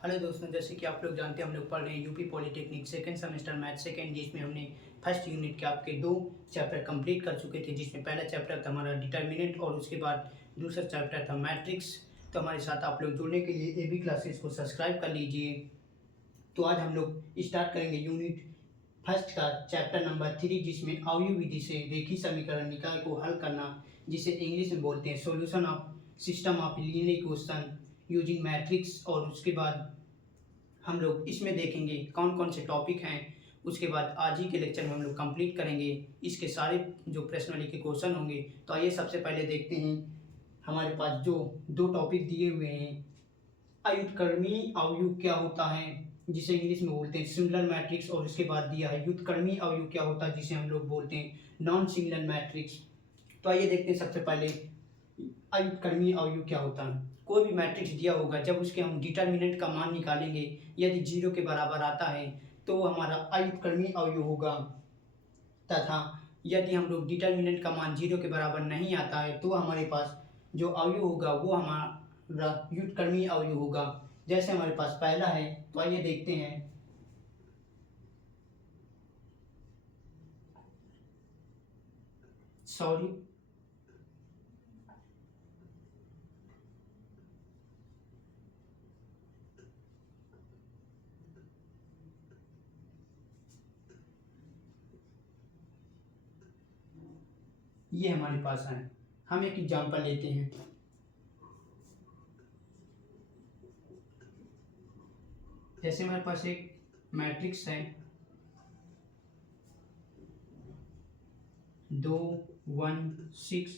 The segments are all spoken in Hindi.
हेलो दोस्तों, जैसे कि आप लोग जानते हैं हम लोग पढ़ रहे हैं UP polytechnic second semester math second, जिसमें हमने फर्स्ट यूनिट के आपके 2 चैप्टर कंप्लीट कर चुके थे। जिसमें पहला चैप्टर था हमारा डिटर्मिनेंट और उसके बाद दूसरा चैप्टर था मैट्रिक्स। तो हमारे साथ आप लोग जुड़ने के लिए एबी क्लासेस को सब्सक्राइब कर लीजिए। तो आज हम लोग स्टार्ट करेंगे यूनिट फर्स्ट का चैप्टर नंबर 3, जिसमें अवयव विधि से रेखीय समीकरण निकाय को हल करना, जिसे इंग्लिश में बोलते हैं solution of system of linear equation using matrix. और उसके बाद हम लोग इसमें देखेंगे कौन कौन से टॉपिक हैं। उसके बाद आज ही के लेक्चर में हम लोग कंप्लीट करेंगे इसके सारे जो प्रश्नावली के क्वेश्चन होंगे। तो आइए सबसे पहले देखते हैं हमारे पास जो 2 टॉपिक दिए हुए हैं। अयुत्क्रमी अवयव क्या होता है, जिसे इंग्लिश में बोलते हैं सिंगुलर मैट्रिक्स, और उसके बाद दिया है व्युत्क्रमी अवयव क्या होता है, जिसे हम लोग बोलते हैं नॉन सिंगुलर मैट्रिक्स। तो आइए देखते हैं सबसे पहले अयुत्क्रमी अवयव क्या होता है। कोई भी मैट्रिक्स दिया होगा, जब उसके हम डिटर्मिनेंट का मान निकालेंगे, यदि 0 के बराबर आता है तो हमारा अयुत्क्रमी अवयव होगा, तथा यदि हम लोग डिटर्मिनेंट का मान 0 के बराबर नहीं आता है तो हमारे पास जो अवयव होगा वो हमारा व्युत्क्रमी अवयव होगा। जैसे हमारे पास पहला है, तो आइए देखते हैं। सॉरी, ये हमारे पास है। हम एक एग्जांपल लेते हैं। जैसे हमारे पास एक मैट्रिक्स है 2, 1, 6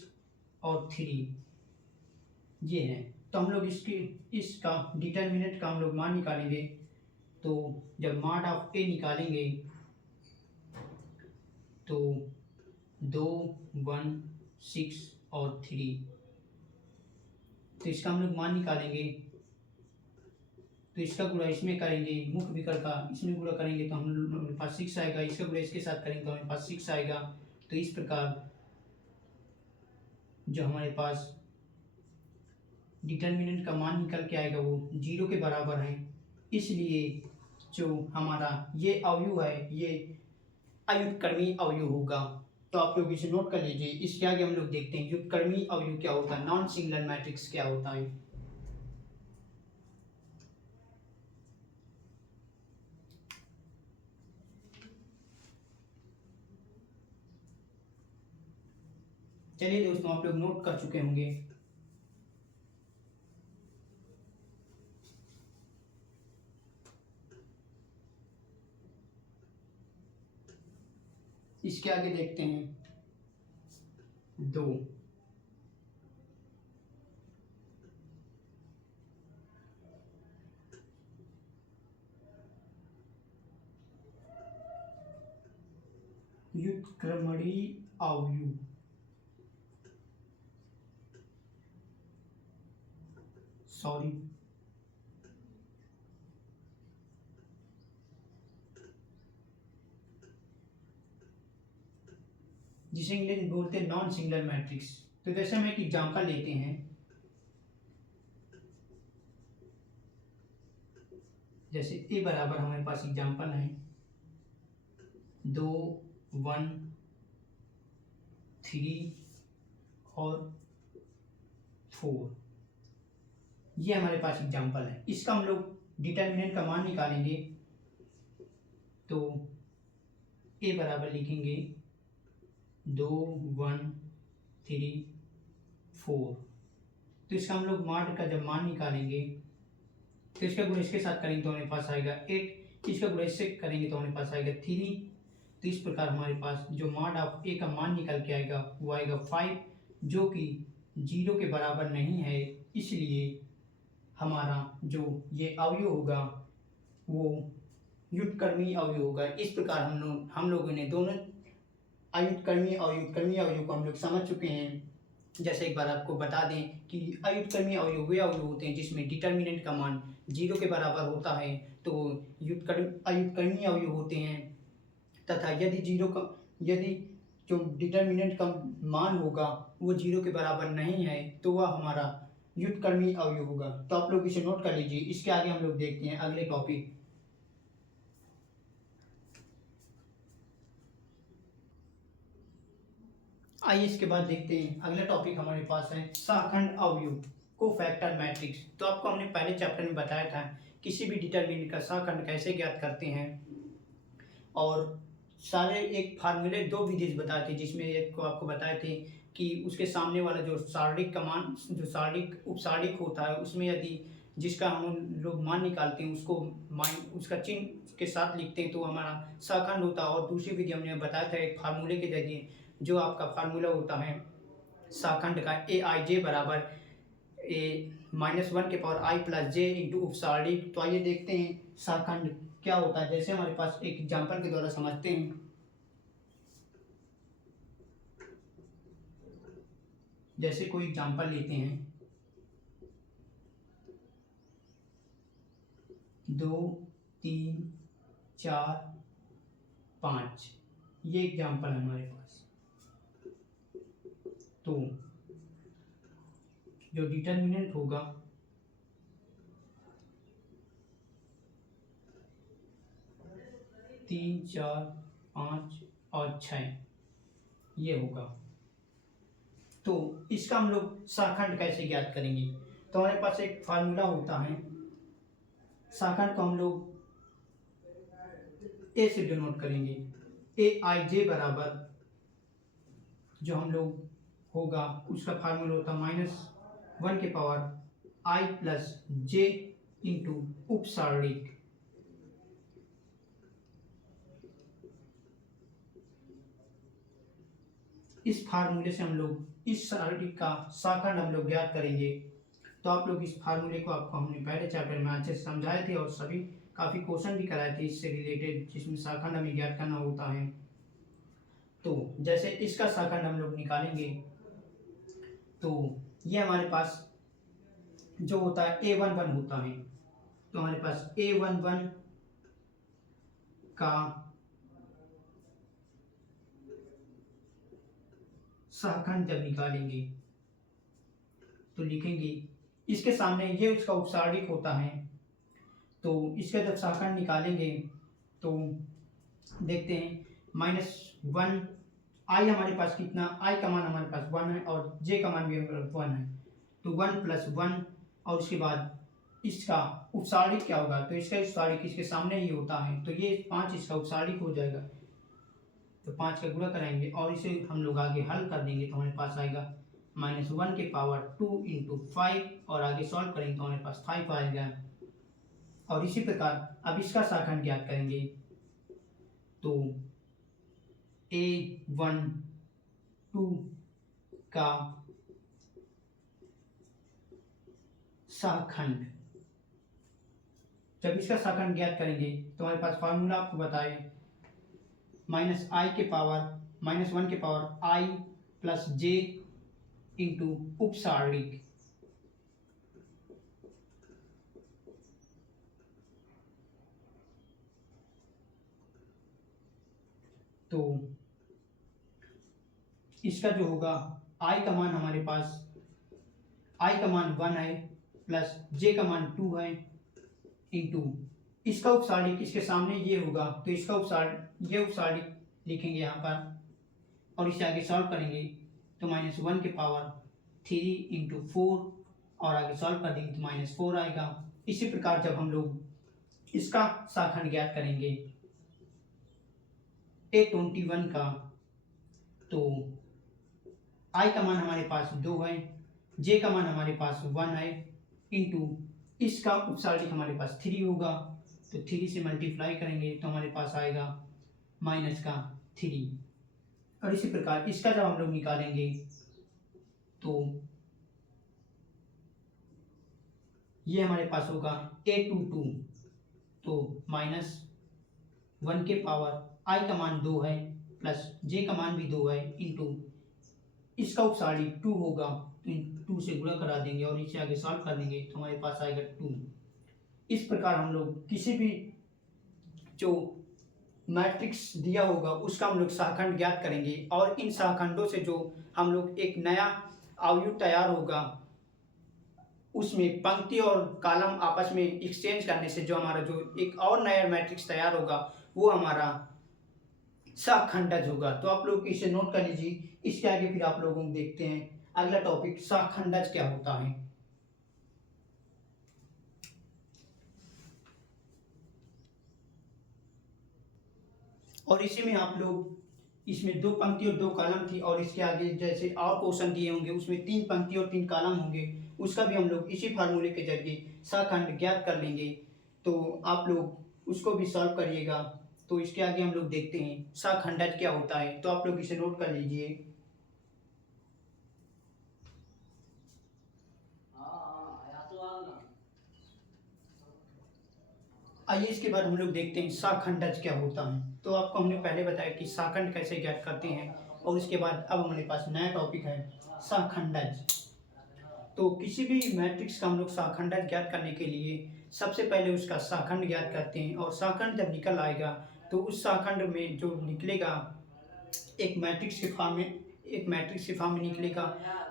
और 3, ये है। तो हम लोग इसका डिटर्मिनेंट का हम लोग मान निकालेंगे। तो जब मान ऑफ ए निकालेंगे तो 2, 1, 6 और 3, तो इसका हम लोग मान निकालेंगे। तो इसका गुणा इसमें करेंगे, मुख्य विकर्ण का इसमें गुणा करेंगे तो हमारे पास 6 आएगा। इसका गुणा इसके साथ करेंगे तो हमारे पास 6 आएगा। तो इस प्रकार जो हमारे पास डिटर्मिनेंट का मान निकल के आएगा वो 0 के बराबर है। इसलिए जो हमारा ये अवयव है ये अयुत्क्रमी अवयव होगा। तो आप लोग इसे नोट कर लीजिए। इसके आगे हम लोग देखते हैं व्युत्क्रमी अवयव क्या होता है, नॉन सिंगुलर मैट्रिक्स क्या होता है। चलिए दोस्तों, आप लोग नोट कर चुके होंगे। इसके आगे देखते हैं 2, व्युत्क्रमणी अवयव। सॉरी, जिसे इंग्लिश में बोलते हैं नॉन सिंगुलर मैट्रिक्स। तो जैसे हम एक एग्जांपल लेते हैं। जैसे ए बराबर हमारे पास एग्जांपल है 2, 1, 3 और 4, ये हमारे पास एग्जांपल है। इसका हम लोग डिटर्मिनेंट का मान निकालेंगे। तो ए बराबर लिखेंगे 2, 1, 3, 4। तो इसका हम लोग मान का जब मान निकालेंगे तो इसका गुणा इसके साथ करेंगे तो हमारे पास आएगा 8। इसका गुणा इससे करेंगे तो हमारे पास आएगा 3। तो इस प्रकार हमारे पास जो मान ऑफ ए का मान निकल के आएगा वो आएगा 5, जो कि 0 के बराबर नहीं है। इसलिए हमारा जो ये अवयव होगा वो व्युत्क्रमी अवयव होगा। इस प्रकार हम लोगों ने दोनों अयुत्क्रमी और व्युत्क्रमी अवयव को हम लोग समझ चुके हैं। जैसे एक बार आपको बता दें कि अयुत्क्रमी अवयव वे अवयव होते हैं जिसमें डिटर्मिनेंट का मान 0 के बराबर होता है, तो अयुत्क्रमी अवयव होते हैं। तथा यदि जो डिटर्मिनेंट का मान होगा वो 0 के बराबर नहीं है तो वह हमारा व्युत्क्रमी अवयव होगा। तो आप लोग इसे नोट कर लीजिए। इसके आगे हम लोग देखते हैं अगले टॉपिक। आइए इसके बाद देखते हैं अगला टॉपिक हमारे पास है सहखंड अवयव कोफैक्टर मैट्रिक्स। तो आपको हमने पहले चैप्टर में बताया था किसी भी डिटरमिनेंट का सहखंड कैसे ज्ञात करते हैं, और सारे एक फार्मूले दो विधि बताए थे, जिसमें एक को आपको बताए थे कि उसके सामने वाला जो सारणिक का मान, जो सारणिक उपसारणिक होता है, उसमें यदि जिसका हम लोग मान निकालते हैं उसको उसका चिन्ह के साथ लिखते हैं तो हमारा सहखंड होता है। और दूसरी विधि हमने बताया था एक फार्मूले के जरिए, जो आपका फार्मूला होता है सहखंड का ए आई जे बराबर -1 के पावर i + j इंटू उपसारणिक। तो आइए देखते हैं सहखंड क्या होता है। जैसे हमारे पास एक एग्जाम्पल के द्वारा समझते हैं। जैसे कोई एग्जाम्पल लेते हैं 2 3 4 5, ये एग्जाम्पल है हमारे पास। तो जो डिटरमिनेंट होगा तीन, चार, 5 और 6 ये होगा। तो इसका हम लोग सहखंड कैसे ज्ञात करेंगे? तो हमारे पास एक फार्मूला होता है, सहखंड को हम लोग ए से डिनोट करेंगे। ए आई जे बराबर जो हम लोग होगा उसका फार्मूला होता है -1 के पावर i + j इंटू उपसारणिक। इस फार्मूले से हम लोग इस सारणिक का सहखंड हम लोग ज्ञात करेंगे। तो आप लोग इस फार्मूले को आपको हमने पहले चैप्टर में अच्छे से समझाए थे और सभी काफ़ी क्वेश्चन भी कराए थे इससे रिलेटेड, जिसमें सहखंड हमें ज्ञात करना होता है। तो जैसे इसका सहखंड हम लोग निकालेंगे तो ये हमारे पास जो होता है a11 होता है। तो हमारे पास a11 का सहखंड जब निकालेंगे तो लिखेंगे इसके सामने ये उसका उपसारणिक होता है। तो इसका जब सहखंड निकालेंगे तो देखते हैं -1 i हमारे पास कितना, i का मान हमारे पास 1 है और j का मान भी हमारे पास 1 है। तो 1 + 1 और उसके बाद इसका उपसारणिक क्या होगा, तो इसका उपसारणिक इसके सामने ही होता है। तो ये 5 इसका उपसारणिक हो जाएगा। तो 5 का गुणा कराएंगे और इसे हम लोग आगे हल कर देंगे तो हमारे पास आएगा -1 के पावर 2 इंटू 5 और आगे सॉल्व करेंगे तो हमारे पास 5 आएगा। और इसी प्रकार अब इसका सहखंड ज्ञात करेंगे। तो a12 का सहखंड, जब इसका सहखंड ज्ञात करेंगे तो हमारे पास फार्मूला आपको बताए -1 के पावर i + j इंटू उपसारणिक। तो इसका जो होगा i का मान हमारे पास i का मान 1 है प्लस j का मान 2 है इंटू इसका उपसारणिक इसके सामने ये होगा। तो इसका ये उपसारणिक लिखेंगे यहाँ पर और इसे आगे सॉल्व करेंगे तो -1 के पावर 3 इंटू 4 और आगे सॉल्व कर देंगे तो -4 आएगा। इसी प्रकार जब हम लोग इसका सहखंड ज्ञात करेंगे a21 का, तो i का मान हमारे पास 2 है, j का मान हमारे पास 1 है इंटू इसका उपसारणिक हमारे पास 3 होगा। तो 3 से मल्टीप्लाई करेंगे तो हमारे पास आएगा -3। और इसी प्रकार इसका जब हम लोग निकालेंगे तो ये हमारे पास होगा a22। तो -1 के पावर i का मान 2 है प्लस j का मान भी 2 है इंटू इसका उपसारणिक 2 होगा। तो 2 से गुणा करा देंगे और इसे आगे सॉल्व कर देंगे तो हमारे पास आएगा 2। इस प्रकार हम लोग किसी भी जो मैट्रिक्स दिया होगा उसका हम लोग सहखंड ज्ञात करेंगे और इन सहखंडों से जो हम लोग एक नया अवयव तैयार होगा उसमें पंक्ति और कॉलम आपस में एक्सचेंज करने से जो हमारा जो एक और नया मैट्रिक्स तैयार होगा वो हमारा शाखंडज होगा। तो आप लोग इसे नोट कर लीजिए। इसके आगे फिर आप लोगों को देखते हैं अगला टॉपिक शाखंडज क्या होता है। और इसी में आप लोग इसमें 2 पंक्ति और 2 कॉलम थी और इसके आगे जैसे और क्वेश्चन दिए होंगे उसमें 3 पंक्ति और 3 कॉलम होंगे, उसका भी हम लोग इसी फार्मूले के जरिए शाखंड ज्ञात कर लेंगे। तो आप लोग उसको भी सॉल्व करिएगा। तो इसके आगे हम लोग देखते हैं शाखंडज क्या होता है। तो आप लोग इसे नोट कर लीजिए। आइए इसके बाद हम लोग देखते हैं शाखंडज क्या होता है। तो आपको हमने पहले बताया कि शाखंड कैसे ज्ञात करते हैं और उसके बाद अब हमारे पास नया टॉपिक है शाखंडज। तो किसी भी मैट्रिक्स का हम लोग शाखंडज ज्ञात करने के लिए सबसे पहले उसका शाखंड ज्ञात करते हैं और शाखंड जब निकल आएगा तो उस शाखंड में जो निकलेगा एक मैट्रिक्स के फॉर्म में निकलेगा।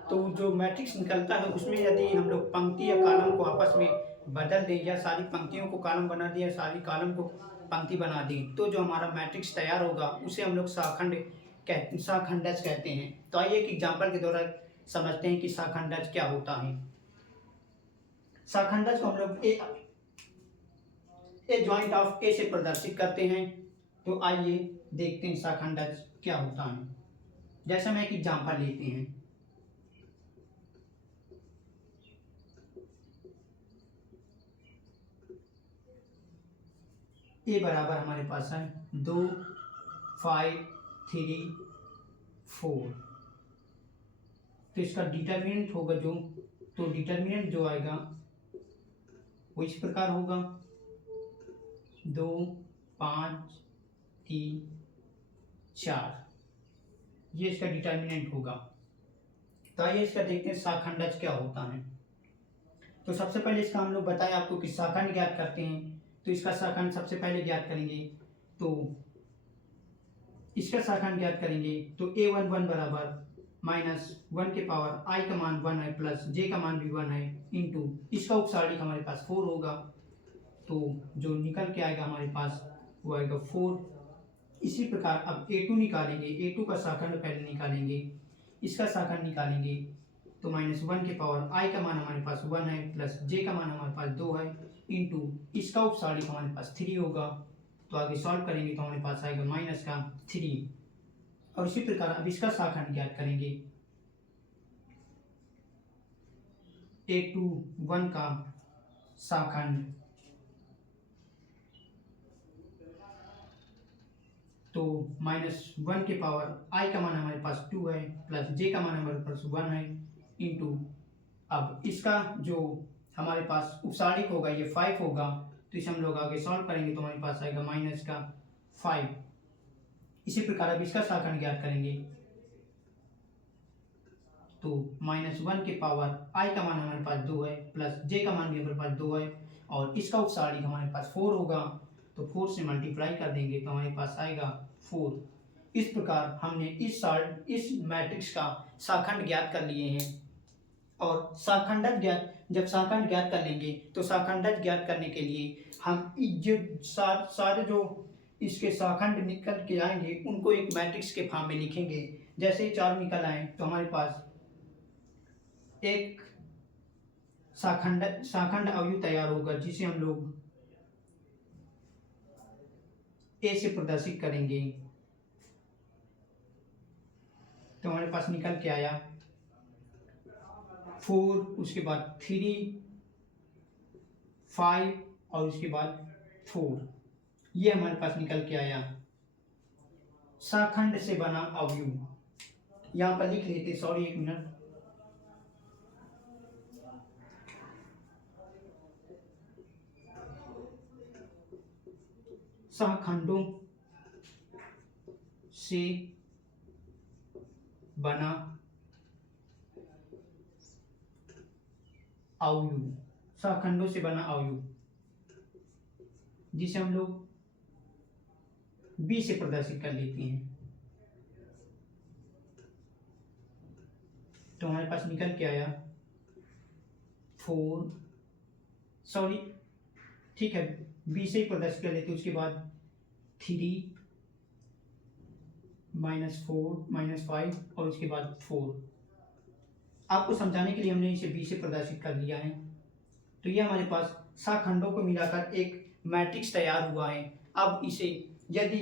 तो जो मैट्रिक्स निकलता है उसमें यदि हम लोग पंक्ति या कॉलम को आपस में बदल दें या सारी पंक्तियों को कॉलम बना दें या सारी कॉलम को पंक्ति बना दें तो जो हमारा मैट्रिक्स तैयार होगा उसे हम लोग शाखंडज कहते हैं। तो आइए एक एग्जाम्पल के द्वारा समझते हैं कि शाखंडज क्या होता है। शाखंडज को हम लोग ए ज्वाइंट ऑफ ए से प्रदर्शित करते हैं। तो आइए देखते हैं शाखंडज क्या होता है। जैसे मैं एक एग्जाम्पल लेते हैं, ए बराबर हमारे पास है 2 5 3 4। तो इसका डिटर्मिनेंट होगा तो डिटर्मिनेंट जो आएगा वो इस प्रकार होगा 2 5 3 4, ये इसका डिटर्मिनेंट होगा। तो आइए इसका देखते हैं शाखंडज क्या होता है। तो सबसे पहले इसका हम लोग बताएं आपको कि शाखंड ज्ञात करते हैं। तो इसका शाखंड सबसे पहले ज्ञात करेंगे। तो इसका शाखंड ज्ञात करेंगे तो a11 बराबर -1 के पावर i का मान 1 है प्लस j का मान भी 1 है इंटू इसका उपसारिक हमारे पास 4 होगा। तो जो निकल के आएगा हमारे पास वो आएगा 4। इसी प्रकार अब a2 निकालेंगे। a2 का शाखंड पहले निकालेंगे, इसका शाखंड निकालेंगे तो -1 के पावर i का मान हमारे पास 1 है प्लस j का मान हमारे पास 2 है इंटू इसका उपसारिक हमारे पास 3 होगा। तो आगे सॉल्व करेंगे तो हमारे पास आएगा -3। और इसी प्रकार अब इसका शाखंड ज्ञात करेंगे। a21 का शाखंड तो -1 के पावर i का मान हमारे पास 2 है प्लस j का मान हमारे पास 1 है इंटू अब इसका जो हमारे पास उपसारिक होगा ये 5 होगा। तो इसे हम लोग आगे सॉल्व करेंगे तो हमारे पास आएगा -5। इसी प्रकार अब इसका शाखंड ज्ञात करेंगे तो -1 के पावर i का मान हमारे पास 2 है प्लस j का मान भी हमारे पास 2 है और इसका उपसारिक हमारे पास 4 होगा। तो 4 से मल्टीप्लाई कर देंगे तो हमारे पास आएगा 4। इस प्रकार हमने इस मैट्रिक्स का शाखंड ज्ञात कर लिए हैं। और जब शाखंड ज्ञात कर लेंगे तो शाखंडज ज्ञात करने के लिए हम जो सारे जो इसके शाखंड निकल के आएंगे उनको एक मैट्रिक्स के फॉर्म में लिखेंगे। जैसे ही 4 निकल आए तो हमारे पास एक शाखंड अवयव तैयार होगा जिसे हम लोग ए से प्रदर्शित करेंगे। तो हमारे पास निकल के आया 4, उसके बाद 3 5 और उसके बाद 4, ये हमारे पास निकल के आया शाखंड से बना अवयव। यहाँ पर लिख लेते, सॉरी एक मिनट, शाखंडों से बना अवयव, शाखंडों से बना अवयव जिसे हम लोग बी से प्रदर्शित कर लेते हैं। तो हमारे पास निकल के आया 4, सॉरी ठीक है, बी से ही प्रदर्शित कर लेते, उसके बाद 3 -4 -5 और उसके बाद 4। आपको समझाने के लिए हमने इसे बी से प्रदर्शित कर लिया है। तो ये हमारे पास शाखंडों को मिलाकर एक मैट्रिक्स तैयार हुआ है। अब इसे यदि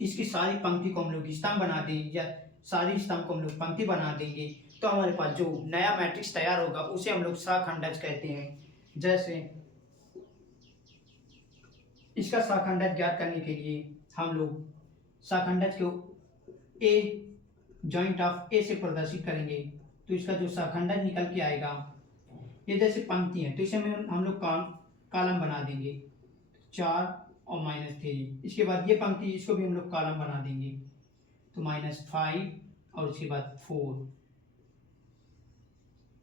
इसकी सारी पंक्ति को हम लोग स्तंभ बना दें या सारी स्तंभ को हम लोग पंक्ति बना देंगे तो हमारे पास जो नया मैट्रिक्स तैयार होगा उसे हम लोग शाखंडज कहते हैं। जैसे इसका शाखंडज ज्ञात करने के लिए हम लोग शाखंडज को ए जॉइंट ऑफ ए से प्रदर्शित करेंगे। तो इसका जो शाखंडज निकल के आएगा, ये जैसे पंक्ति है तो इसे हम लोग कॉलम बना देंगे 4 और -3। इसके बाद ये पंक्ति, इसको भी हम लोग कॉलम बना देंगे तो -5 और उसके बाद 4।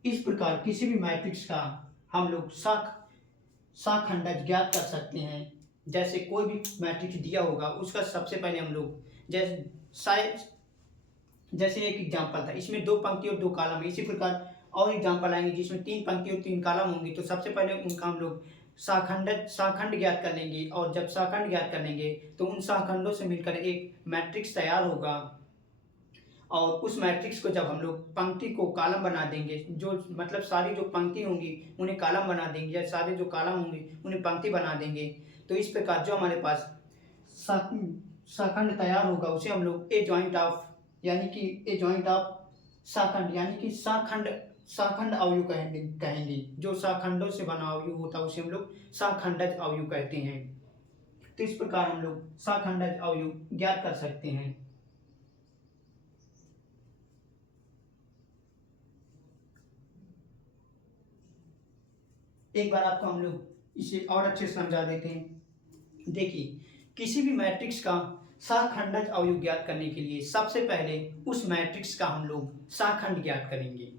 इस प्रकार किसी भी मैट्रिक्स का हम लोग शाखंडज ज्ञात कर सकते हैं। जैसे कोई भी मैट्रिक्स दिया होगा उसका सबसे पहले हम लोग जैसे एक एग्जांपल था, इसमें 2 पंक्ति और 2 कॉलम है। इसी प्रकार और एग्जांपल आएंगे जिसमें 3 पंक्ति और 3 कॉलम होंगे। तो सबसे पहले उनका हम लोग शाखंड ज्ञात कर लेंगे और जब शाखंड ज्ञात कर लेंगे तो उन शाखंडों से मिलकर एक मैट्रिक्स तैयार होगा और उस मैट्रिक्स को जब हम लोग पंक्ति को कॉलम बना देंगे, जो मतलब सारी जो पंक्ति होंगी उन्हें कॉलम बना देंगे या सारे जो कॉलम होंगे उन्हें पंक्ति बना देंगे। तो इस प्रकार जो हमारे पास शाखंड तैयार होगा उसे हम लोग ए जॉइंट ऑफ शाखंड यानी कि शाखंड अवयव कहेंगे। जो शाखंडों से बना अवयव होता है उसे हम लोग शाखंडज अवयव कहते हैं। तो इस प्रकार हम लोग शाखंडज अवयव ज्ञात कर सकते हैं। एक बार आपको हम लोग इसे और अच्छे से समझा देते हैं। देखिए, किसी भी मैट्रिक्स का शाखंडज अवयव ज्ञात करने के लिए सबसे पहले उस मैट्रिक्स का हम लोग शाखंड ज्ञात करेंगे।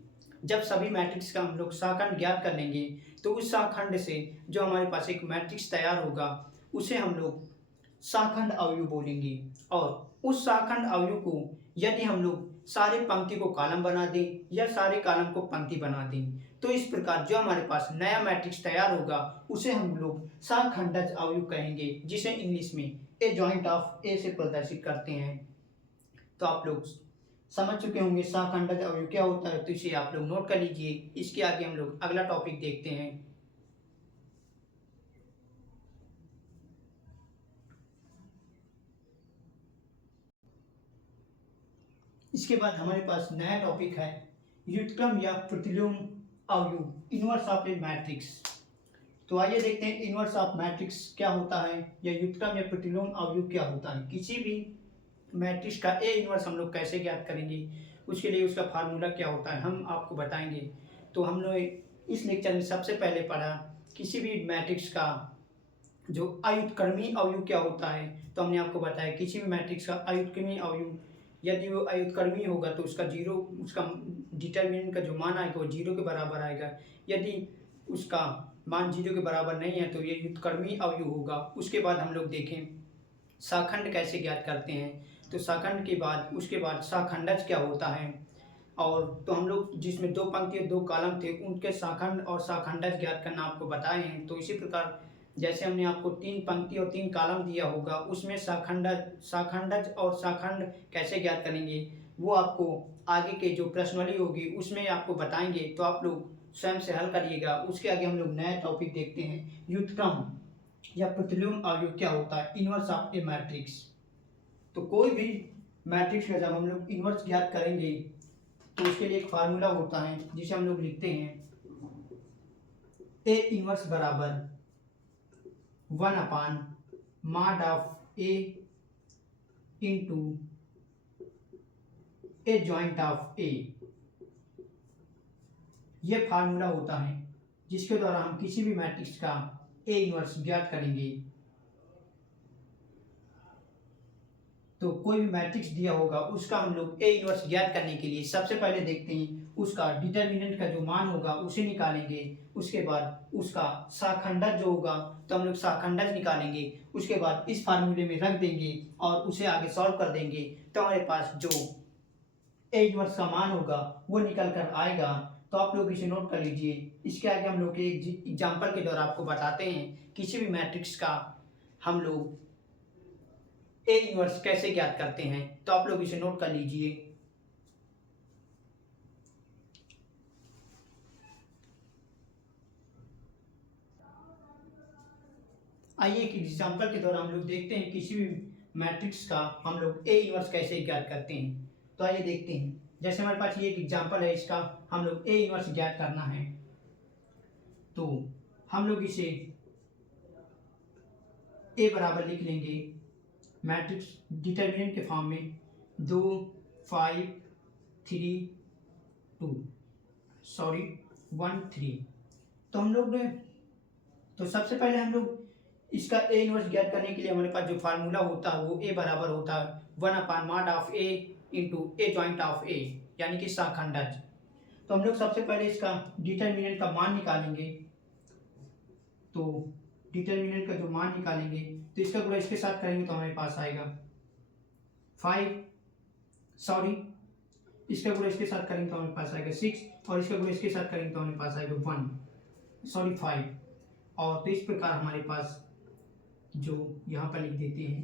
जब सभी मैट्रिक्स का हम लोग शाखंड ज्ञात कर लेंगे तो उस शाखंड से जो हमारे पास एक मैट्रिक्स तैयार होगा उसे हम लोग शाखंड अवयव बोलेंगे। और उस शाखंड अवयव को यदि हम लोग सारे पंक्ति को कॉलम बना दें या सारे कॉलम को पंक्ति बना दें तो इस प्रकार जो हमारे पास नया मैट्रिक्स तैयार होगा उसे हम लोग शाखंडज अवयव कहेंगे, जिसे इंग्लिश में ए जॉइंट ऑफ ए से प्रदर्शित करते हैं। तो आप लोग समझ चुके होंगे शाखंडज अवयव क्या होता है, तो इसे आप लोग नोट कर लीजिए। इसके आगे हम लोग अगला टॉपिक देखते हैं। इसके बाद हमारे पास नया टॉपिक है व्युत्क्रम या प्रतिलोम अवयव, इनवर्स ऑफ ए मैट्रिक्स। तो आइए देखते हैं इनवर्स ऑफ मैट्रिक्स क्या होता है या व्युत्क्रम या प्रतिलोम अवयव क्या होता है। किसी भी मैट्रिक्स का ए इनवर्स हम लोग कैसे ज्ञात करेंगे, उसके लिए उसका फार्मूला क्या होता है हम आपको बताएंगे। तो हम लोग इस लेक्चर में सबसे पहले पढ़ा किसी भी मैट्रिक्स का जो अयुत्क्रमी अवयव क्या होता है। तो हमने आपको बताया किसी भी मैट्रिक्स का अयुत्क्रमी अवयव यदि वो अयुत्क्रमी होगा तो उसका डिटरमिनेंट का जो मान आएगा वो 0 के बराबर आएगा। यदि उसका मान 0 के बराबर नहीं है तो ये व्युत्क्रमी अवयव होगा। उसके बाद हम लोग देखें शाखंड कैसे ज्ञात करते हैं। तो शाखंड के बाद उसके बाद शाखंडज क्या होता है। और तो हम लोग जिसमें 2 पंक्ति और 2 कॉलम थे उनके शाखंड और शाखंडज ज्ञात करना आपको बताए हैं। तो इसी प्रकार जैसे हमने आपको 3 पंक्ति और 3 कॉलम दिया होगा उसमें शाखंडज और शाखंड कैसे ज्ञात करेंगे वो आपको आगे के जो प्रश्नावली होगी उसमें आपको बताएंगे। तो आप लोग स्वयं से हल करिएगा। उसके आगे हम लोग नया टॉपिक देखते हैं व्युत्क्रम या प्रतिलोम अवयव क्या होता है, इनवर्स ऑफ ए मैट्रिक्स। तो कोई भी मैट्रिक्स का जब हम लोग इनवर्स ज्ञात करेंगे तो उसके लिए एक फार्मूला होता है जिसे हम लोग लिखते हैं ए इनवर्स बराबर 1/mod of A into adjoint of A. यह फार्मूला होता है जिसके द्वारा हम किसी भी मैट्रिक्स का ए इनवर्स ज्ञात करेंगे। तो कोई भी मैट्रिक्स दिया होगा उसका हम लोग ए इनवर्स ज्ञात करने के लिए सबसे पहले देखते हैं उसका डिटरमिनेंट का जो मान होगा उसे निकालेंगे। उसके बाद उसका शाखंडज जो होगा तो हम लोग शाखंडज निकालेंगे। उसके बाद इस फार्मूले में रख देंगे और उसे आगे सॉल्व कर देंगे। तो हमारे पास जो ए इनवर्स का मान होगा वो निकल कर आएगा। तो आप लोग इसे नोट कर लीजिए इसके आगे हम लोग एक एग्जाम्पल के द्वारा आपको बताते हैं किसी भी मैट्रिक्स का हम लोग ए इनवर्स कैसे ज्ञात करते हैं। तो आप लोग इसे नोट कर लीजिए। आइए एक एग्जाम्पल के द्वारा हम लोग देखते हैं किसी भी मैट्रिक्स का हम लोग ए इनवर्स कैसे ज्ञात करते हैं। तो आइए देखते हैं। जैसे हमारे पास ये एक एग्जाम्पल है, इसका हम लोग ए इनवर्स ज्ञात करना है। तो हम लोग इसे ए बराबर लिख लेंगे मैट्रिक्स डिटर्मिनेंट के फॉर्म में 2 5 3 2 सॉरी 1 3। तो हम लोग ने तो सबसे पहले हम लोग इसका ए इनवर्स ज्ञात करने के लिए हमारे पास जो फार्मूला होता है वो ए बराबर होता है 1/mod of A into adjoint of A, यानी कि साखंडज। तो हम लोग सबसे पहले इसका डिटर्मिनेंट का मान निकालेंगे। तो डिटर्मिनेंट का जो मान निकालेंगे तो इसका गुणा इसके साथ करेंगे तो हमारे पास आएगा 5, सॉरी इसका गुणा इसके साथ करेंगे तो हमारे पास आएगा 6, और इसका गुणा इसके साथ करेंगे तो हमारे पास आएगा 5। और तो इस प्रकार हमारे पास जो यहाँ पर लिख देते हैं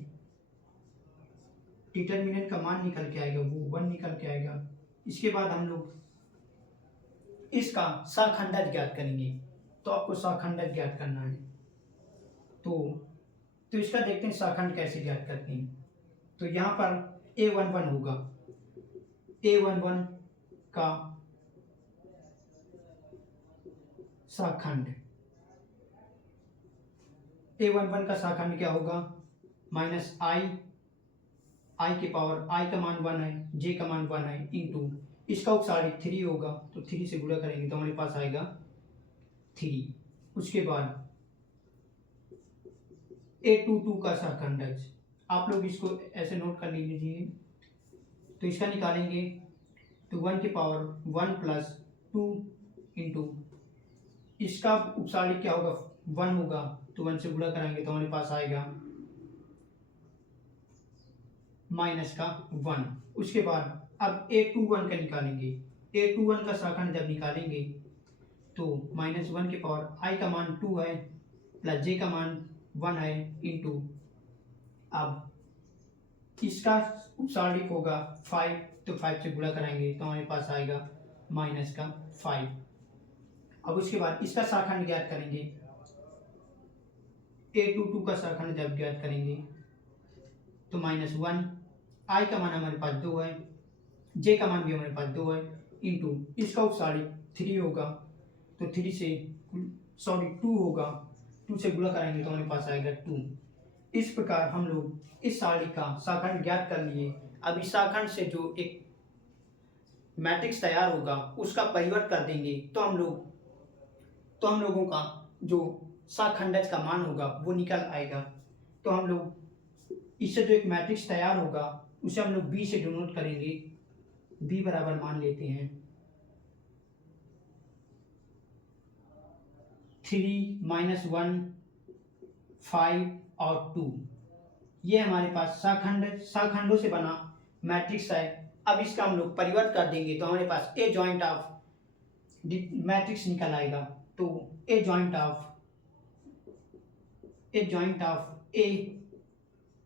डिटर्मिनेंट का मान निकल के आएगा वो 1 निकल के आएगा। इसके बाद हम लोग इसका साखंडज ज्ञात करेंगे। तो आपको साखंडज ज्ञात करना है। तो इसका देखते हैं साखंड कैसे ज्ञात करते हैं। तो यहाँ पर a11 होगा, a11 का साखंड, a11 का साखंड क्या होगा माइनस आई के पावर आई का मान 1 है, जे का मान 1 है, इंटू इसका उपसारी 3 होगा। तो 3 से गुणा करेंगे तो हमारे पास आएगा 3। उसके बाद a22 का साखंडज, आप लोग इसको ऐसे नोट कर लीजिए। तो इसका निकालेंगे तो 1 के पावर 1 प्लस 2 इंटू इसका उपसारी क्या होगा 1 होगा, तो 1 से गुणा कराएंगे तो हमारे पास आएगा माइनस का 1। उसके बाद अब a21 का निकालेंगे। a21 का साखंड जब निकालेंगे तो -1 के पावर आई का मान 2 है प्लस जे का मान 1 है, इंटू अब इसका उपसारिक होगा 5, तो 5 से गुणा कराएंगे तो हमारे पास आएगा माइनस का 5। अब उसके बाद इसका साखंड ज्ञात करेंगे। a22 का साखंड जब ज्ञात करेंगे तो -1, आई का मान हमारे पास 2 है, जे का मान भी हमारे पास 2 है, इंटू इसका उपसारिक 3 होगा। तो 3 से 2 होगा, 2 से गुणा कराएंगे तो हमारे पास आएगा 2। इस प्रकार हम लोग इस सारणी का साखंड ज्ञात कर लिए। अब इस साखंड से जो एक मैट्रिक्स तैयार होगा उसका परिवर्त कर देंगे तो हम लोगों का जो साखंडज का मान होगा वो निकल आएगा। तो हम लोग इससे जो एक मैट्रिक्स तैयार होगा उसे हम लोग बी से डिनोट करेंगे। बी बराबर मान लेते हैं 3 -1 5 और 2। ये हमारे पास साखंडों से बना मैट्रिक्स है। अब इसका हम लोग परिवर्त कर देंगे तो हमारे पास ए जॉइंट ऑफ मैट्रिक्स निकल आएगा। तो ए जॉइंट ऑफ ए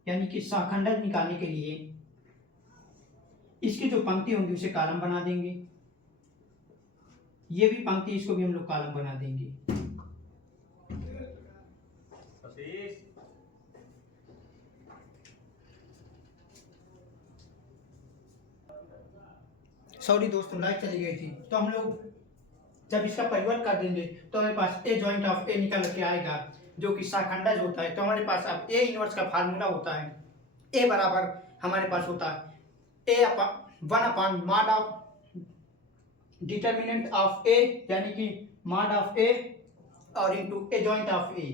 यानी कि साखंडज निकालने के लिए इसकी जो पंक्ति होंगी उसे कॉलम बना देंगे। ये भी पंक्ति, इसको भी हम लोग कॉलम बना देंगे। सॉरी दोस्तों, लाइट चली गई थी। तो हम लोग जब इसका परिवर्त कर देंगे तो हमारे पास ए जॉइंट ऑफ ए निकल के आएगा जो कि साखंडज होता है। तो हमारे पास अब ए इनवर्स का फार्मूला होता है, ए बराबर हमारे पास होता है A1/mod of determinant of A, यानी कि मॉड ऑफ ए और इंटू ए जॉइंट ऑफ ए।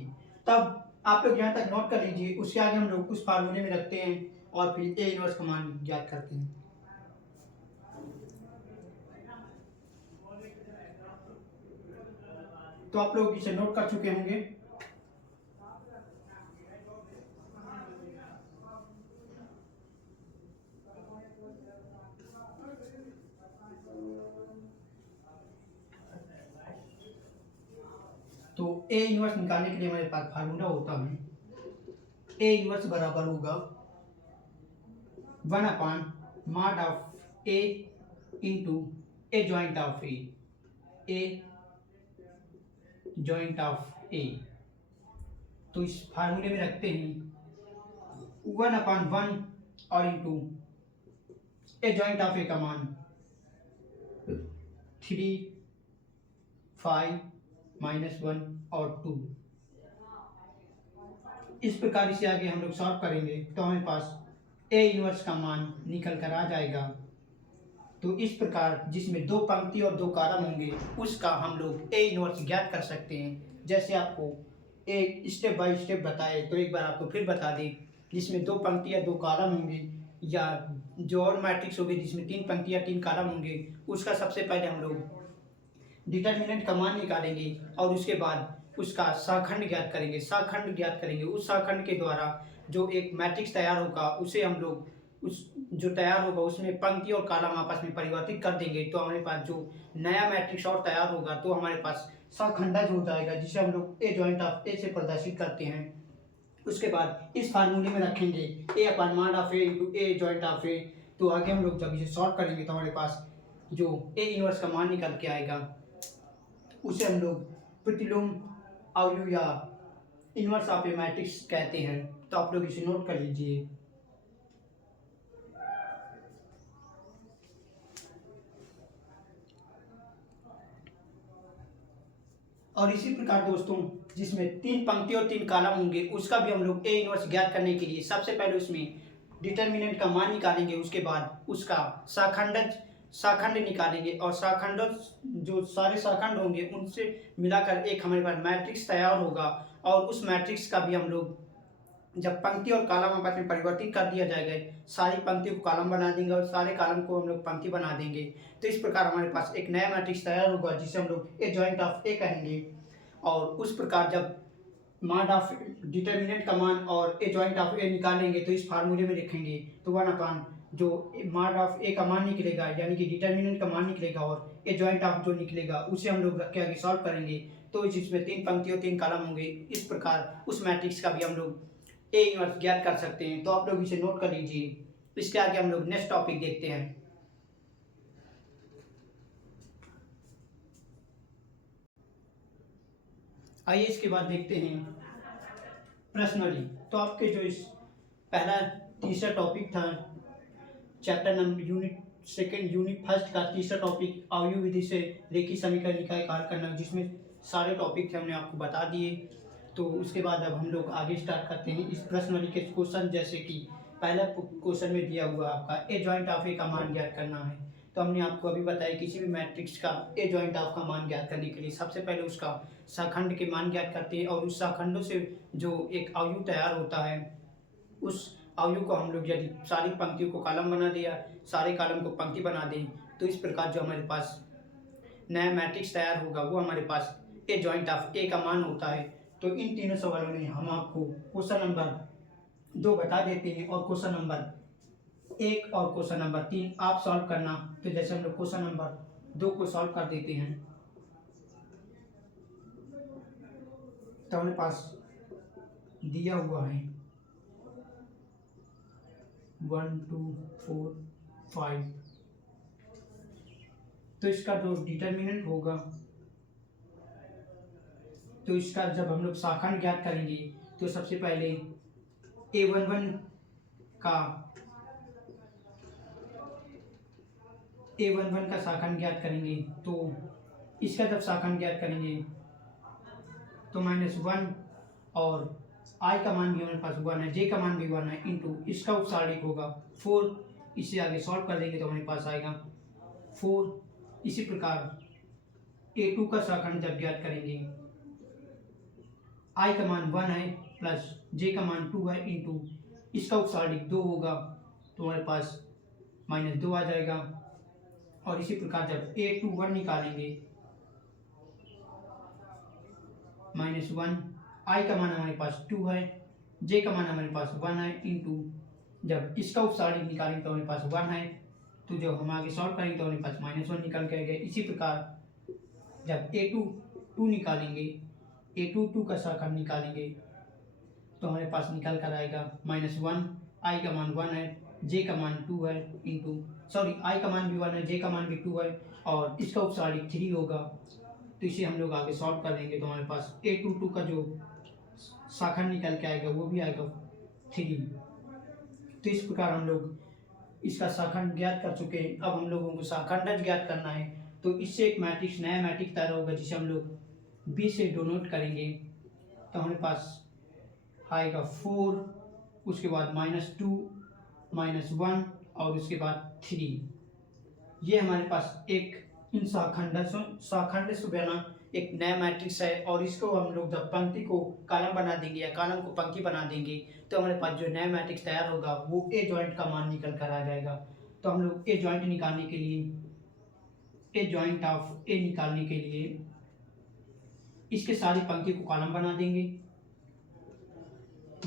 तब आप लोग यहाँ तक नोट कर लीजिए। उसके आगे हम लोग उस फार्मूले में रखते हैं और फिर ए इनवर्स का मान ज्ञात करते हैं। तो आप लोग इसे नोट कर चुके होंगे। ए इनवर्स निकालने के लिए हमारे पास फार्मूला होता है, ए इनवर्स बराबर होगा 1/mod of A into adjoint of adjoint of A. तो इस फार्मूले में रखते हैं 1/1 और into adjoint of A का मान 3, 5, -1 और 2। इस प्रकार इसे आगे हम लोग सॉल्व करेंगे तो हमारे पास ए इनवर्स का मान निकल कर आ जाएगा। तो इस प्रकार जिसमें 2 पंक्ति और 2 कॉलम होंगे उसका हम लोग ए इनवर्स ज्ञात कर सकते हैं। जैसे आपको एक स्टेप बाय स्टेप बताए तो एक बार आपको फिर बता दें, जिसमें 2 पंक्ति या 2 कॉलम होंगे या जो और मैट्रिक्स होगी जिसमें 3 पंक्ति या 3 कॉलम होंगे, उसका सबसे पहले हम लोग डिटर्मिनेंट का मान निकालेंगे और उसके बाद उसका शाखंड ज्ञात करेंगे। शाखंड ज्ञात करेंगे, उस शाखंड के द्वारा जो एक मैट्रिक्स तैयार होगा उसे हम लोग उस जो तैयार होगा उसमें पंक्ति और कॉलम आपस में परिवर्तित कर देंगे। तो हमारे पास जो नया मैट्रिक्स और तैयार होगा तो हमारे पास शाखंडज हो जाएगा, जिसे हम लोग ए जॉइंट ऑफ ए से प्रदर्शित करते हैं। उसके बाद इस फार्मूले में रखेंगे a/mod of A into adjoint of A. तो आगे हम लोग जब इसे सॉल्व करेंगे तो हमारे पास जो ए इनवर्स का मान निकल के आएगा उसे हम लोग प्रतिलोम अवयव या इनवर्स ऑफ ए मैट्रिक्स कहते हैं। तो आप लोग इसे नोट कर लीजिए। और इसी प्रकार दोस्तों जिसमें 3 पंक्ति और 3 कॉलम होंगे उसका भी हम लोग ए इनवर्स ज्ञात करने के लिए सबसे पहले उसमें डिटर्मिनेंट का मान निकालेंगे, उसके बाद उसका शाखंड निकालेंगे और शाखंड जो सारे शाखंड होंगे उनसे मिलाकर एक हमारे पास मैट्रिक्स तैयार होगा। और उस मैट्रिक्स का भी हम लोग जब पंक्ति और कॉलम आपस में परिवर्तित कर दिया जाएगा, सारी पंक्ति को कॉलम बना देंगे और सारे कॉलम को हम लोग पंक्ति बना देंगे। तो इस प्रकार हमारे पास एक नया मैट्रिक्स तैयार होगा जिसे हम लोग ए जॉइंट ऑफ ए कहेंगे। और उस प्रकार जब मॉड ऑफ डिटर्मिनेंट का मान और ए जॉइंट ऑफ ए निकालेंगे तो इस फार्मूले में लिखेंगे तो 1/, जो मॉड ऑफ ए का मान निकलेगा यानी कि डिटर्मिनेंट का मान निकलेगा और ए जॉइंट ऑफ जो निकलेगा उसे हम लोग रख के आगे सॉल्व करेंगे। तो इसमें 3 पंक्ति और 3 कॉलम होंगे। इस प्रकार उस मैट्रिक्स का भी हम लोग ए इनवर्स ज्ञात कर सकते हैं। तो आप लोग इसे नोट कर लीजिए। इसके आगे हम लोग नेक्स्ट टॉपिक देखते हैं। आइए इसके बाद देखते हैं प्रश्नावली। तो आपके जो इस पहला तीसरा टॉपिक था चैप्टर नंबर यूनिट 1 का तीसरा टॉपिक अवयव विधि से रेखीय समीकरण निकाय कार्य करना, जिसमें सारे टॉपिक थे हमने आपको बता दिए। तो उसके बाद अब हम लोग आगे स्टार्ट करते हैं इस प्रश्नावली के क्वेश्चन। जैसे कि पहला क्वेश्चन में दिया हुआ आपका ए जॉइंट ऑफ ए का मान ज्ञात करना है। तो हमने आपको अभी बताया किसी भी मैट्रिक्स का ए जॉइंट ऑफ का मान ज्ञात करने के लिए सबसे पहले उसका शाखंड के मान ज्ञात करते हैं और उस शाखंडों से जो एक अवयव तैयार होता है उस अवयव को हम लोग यदि सारी पंक्तियों को कॉलम बना दिया, सारे कॉलम को पंक्ति बना दें, तो इस प्रकार जो हमारे पास नया मैट्रिक्स तैयार होगा वो हमारे पास ए जॉइंट ऑफ ए का मान होता है। तो इन तीनों सवालों में हम आपको क्वेश्चन नंबर 2 बता देते हैं और क्वेश्चन नंबर 1 और क्वेश्चन नंबर 3 आप सॉल्व करना। तो जैसे हम लोग क्वेश्चन नंबर 2 को सॉल्व कर देते हैं तो हमारे पास दिया हुआ है 1, 2, 4, 5। तो इसका जो डिटर्मिनेंट होगा तो इसका जब हम लोग शाखंड ज्ञात करेंगे तो सबसे पहले a11 का शाखंड ज्ञात करेंगे। तो इसका जब शाखंड ज्ञात करेंगे तो -1 और i का मान भी हमारे पास 1 है, j का मान भी 1 है, इंटू इसका उपसारणिक होगा 4। इसे आगे सॉल्व कर देंगे तो हमारे पास आएगा 4। इसी प्रकार a2 का शाखंड जब ज्ञात करेंगे i का मान 1 है प्लस j का मान 2 है, इंटू इसका उपसारणिक 2 होगा तो हमारे पास -2 आ जाएगा। और इसी प्रकार जब a21 निकालेंगे -1, i का मान हमारे पास 2 है, j का मान हमारे पास 1 है, इंटू जब इसका उपसारणिक निकालेंगे तो हमारे पास 1 है। तो जब हम आगे सॉल्व करेंगे तो हमारे पास -1 निकल के आएगा। इसी प्रकार जब a2 2 निकालेंगे a22 का शाखा निकालेंगे तो हमारे पास निकल कर आएगा -1, i का मान 1 है, j का मान 2 है, i का मान भी 1 है, j का मान भी 2 है और इसका उपसारिक 3 होगा। तो इसे हम लोग आगे सॉल्व कर देंगे तो हमारे पास a22 का जो शाखा निकल के आएगा वो भी आएगा 3। तो इस प्रकार हम लोग इसका शाखंड ज्ञात कर चुके हैं। अब हम लोगों को शाखंडज ज्ञात करना है तो इससे एक मैट्रिक्स नया मैट्रिक्स तैयार होगा जिसे हम लोग b से डोनोट करेंगे। तो हमारे पास आएगा 4, उसके बाद -2, -1 और उसके बाद 3। ये हमारे पास एक इन शाखंड से बना एक नया मैट्रिक्स है और इसको हम लोग जब पंक्ति को कॉलम बना देंगे या कॉलम को पंक्ति बना देंगे तो हमारे पास जो नया मैट्रिक्स तैयार होगा वो ए जॉइंट का मान निकल कर आ जाएगा। तो हम लोग ए जॉइंट निकालने के लिए ए जॉइंट ऑफ ए निकालने के लिए इसके सारी पंक्ति को कॉलम बना देंगे,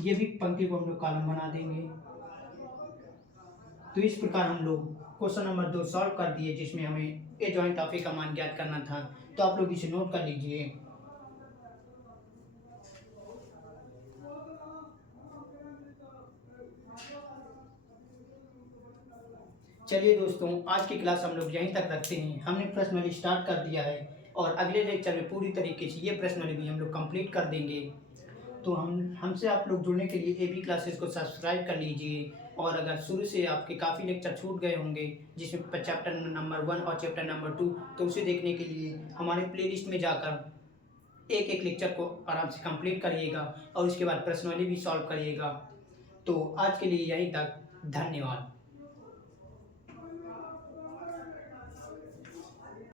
ये भी पंक्ति को हम लोग कॉलम बना देंगे। तो इस प्रकार हम लोग क्वेश्चन नंबर 2 सॉल्व कर दिए जिसमें हमें ए जॉइंट ऑफ ए का मान ज्ञात करना था। तो आप लोग इसे नोट कर लीजिए। चलिए दोस्तों, आज की क्लास हम लोग यहीं तक रखते हैं। हमने प्रश्नवाली स्टार्ट कर दिया है और अगले लेक्चर में पूरी तरीके से ये प्रश्नवाली भी हम लोग कंप्लीट कर देंगे। तो हमसे आप लोग जुड़ने के लिए AB क्लासेस को सब्सक्राइब कर लीजिए और अगर शुरू से आपके काफ़ी लेक्चर छूट गए होंगे जिसमें चैप्टर नंबर 1 और चैप्टर नंबर 2 तो उसे देखने के लिए हमारे प्लेलिस्ट में जाकर एक एक लेक्चर को आराम से कंप्लीट करिएगा और उसके बाद प्रश्नवाली भी सॉल्व करिएगा। तो आज के लिए यहीं तक, धन्यवाद।